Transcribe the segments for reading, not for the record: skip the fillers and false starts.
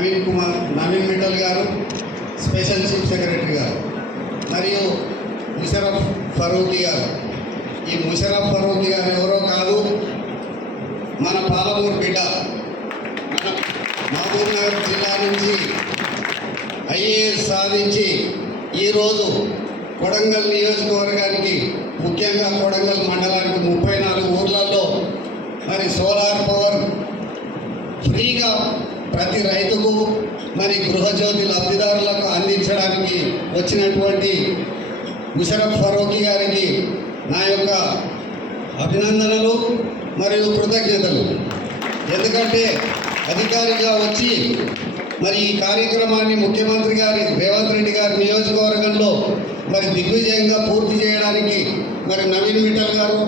నవీన్ మిట్టల్ గారు, special chief secretary గారు, మరియు ముషరఫ్ ఫరూఖీ గారు. ఈ ముషరఫ్ ఫరూఖీ గారు ఎవరో కాదు, మన పాలమూరు బిడ్డ. మన మహబూబ్నగర్ జిల్లా నుంచి ఐఏఎస్ సాధించి ఈరోజు కొడంగల్ నియోజకవర్గానికి, ముఖ్యంగా కొడంగల్ మండలానికి 34 ఊర్లలో మరి సోలార్ పవర్ ఫ్రీగా ప్రతి రైతుకు మరి గృహజ్యోతి లబ్ధిదారులకు అందించడానికి వచ్చినటువంటి ముషరఫ్ ఫరూఖీ గారికి నా యొక్క అభినందనలు మరియు కృతజ్ఞతలు. ఎందుకంటే అధికారిగా వచ్చి మరి ఈ కార్యక్రమాన్ని ముఖ్యమంత్రి గారి రేవంత్ రెడ్డి గారి నియోజకవర్గంలో మరి దిగ్విజయంగా పూర్తి చేయడానికి మరి నవీన్ మిట్టల్ గారు,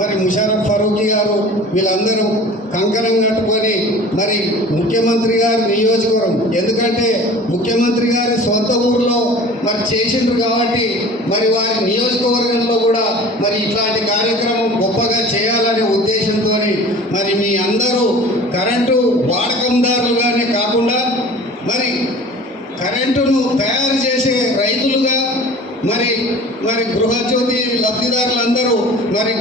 మరి ముషరఫ్ ఫరూఖీ గారు వీళ్ళందరూ కంకణం కట్టుకొని మరి ముఖ్యమంత్రి గారి నియోజకవర్గం, ఎందుకంటే ముఖ్యమంత్రి గారి సొంత ఊరిలో మరి చేసిండ్రు కాబట్టి మరి వారి నియోజకవర్గంలో కూడా మరి ఇట్లాంటి కార్యక్రమం గొప్పగా చేయాలనే ఉద్దేశంతో మరి మీ అందరూ కరెంటు వాడకందారులుగానే కాకుండా మరి కరెంటును తయారు చేసే రైతులుగా మరి గృహజ్యోతి లబ్ధిదారులందరూ మరి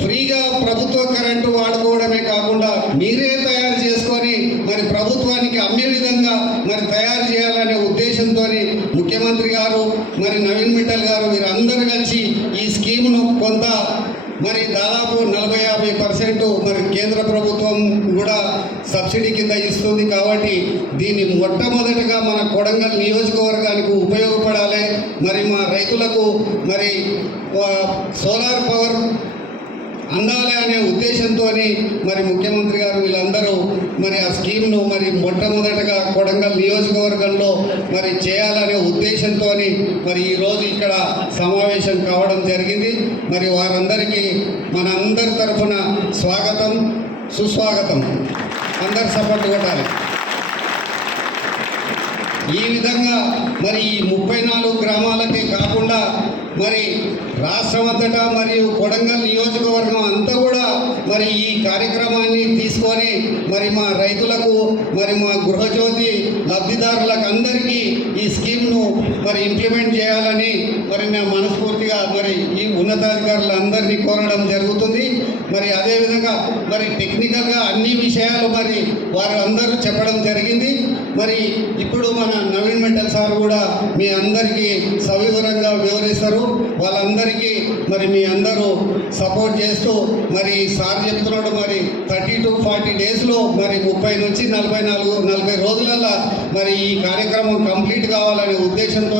ఫ్రీగా ప్రభుత్వ కరెంటు వాడుకోవడమే కాకుండా మీరే తయారు చేసుకొని మరి ప్రభుత్వానికి అమ్మే విధంగా మరి తయారు చేయాలనే ఉద్దేశంతో ముఖ్యమంత్రి గారు మరి నవీన్ మిట్టల్ గారు వీరందరూ కలిసి ఈ స్కీమ్ను కొంత మరి దాదాపు 40-50% మరి కేంద్ర ప్రభుత్వం కూడా సబ్సిడీ కింద ఇస్తుంది. కాబట్టి దీన్ని మొట్టమొదటిగా మన కొడంగల్ నియోజకవర్గానికి ఉపయోగపడాలి, మరి మా రైతులకు మరి సోలార్ పవర్ అందాలి అనే ఉద్దేశంతో మరి ముఖ్యమంత్రి గారు వీళ్ళందరూ మరి ఆ స్కీమ్ను మరి మొట్టమొదటగా కొడంగల్ నియోజకవర్గంలో మరి చేయాలనే ఉద్దేశంతో మరి ఈరోజు ఇక్కడ సమావేశం కావడం జరిగింది. మరి వారందరికీ మన అందరి తరఫున స్వాగతం, సుస్వాగతం. అందరు సపోర్ట్ కొట్టాలి. ఈ విధంగా మరి ఈ 34 గ్రామాలకే కాకుండా మరి రాష్ట్రమంతటా మరియు కొడంగల్ నియోజకవర్గం అంతా కూడా మరి ఈ కార్యక్రమాన్ని తీసుకొని మరి మా రైతులకు మరి మా గృహజ్యోతి లబ్ధిదారులకు అందరికీ ఈ స్కీమ్ను మరి ఇంప్లిమెంట్ చేయాలని మరి నేను మనస్ఫూర్తిగా మరి ఈ ఉన్నతాధికారులందరినీ కోరడం జరుగుతుంది. మరి అదేవిధంగా మరి టెక్నికల్గా అన్ని విషయాలు మరి వారు అందరూ చెప్పడం జరిగింది. మరి ఇప్పుడు మన నవీన్ మిట్టల్ సార్ కూడా మీ అందరికీ సవివరంగా వివరిస్తారు. వాళ్ళందరికీ మరి మీ అందరూ సపోర్ట్ చేస్తూ మరి సార్ చెప్తున్నాడు మరి 30 to 40 డేస్లో మరి 30 నుంచి 40 రోజులలో మరి ఈ కార్యక్రమం కంప్లీట్ కావాలనే ఉద్దేశంతో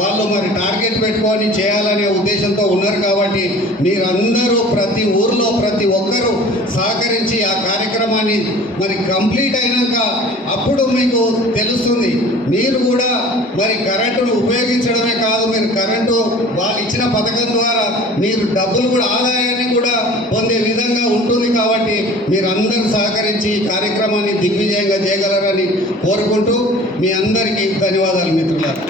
వాళ్ళు మరి టార్గెట్ పెట్టుకొని చేయాలనే ఉద్దేశంతో ఉన్నారు. కాబట్టి మీరందరూ ప్రతి ఊర్లో ప్రతి ఒక్కరూ సహకరించి ఆ కార్యక్రమాన్ని మరి కంప్లీట్ అయినాక అప్పుడు మీకు తెలుస్తుంది. మీరు కూడా మరి కరెంటును ఉపయోగించడమే కాదు, మీరు కరెంటు వాళ్ళు ఇచ్చిన పథకం ద్వారా మీరు డబ్బులు కూడా ఆదాయాన్ని కూడా పొందే విధంగా ఉంటుంది. కాబట్టి మీరందరూ సహకరించి కార్యక్రమాన్ని దిగ్విజయంగా చేయగలరని కోరుకుంటూ మీ అందరికీ ధన్యవాదాలు మిత్రులారా.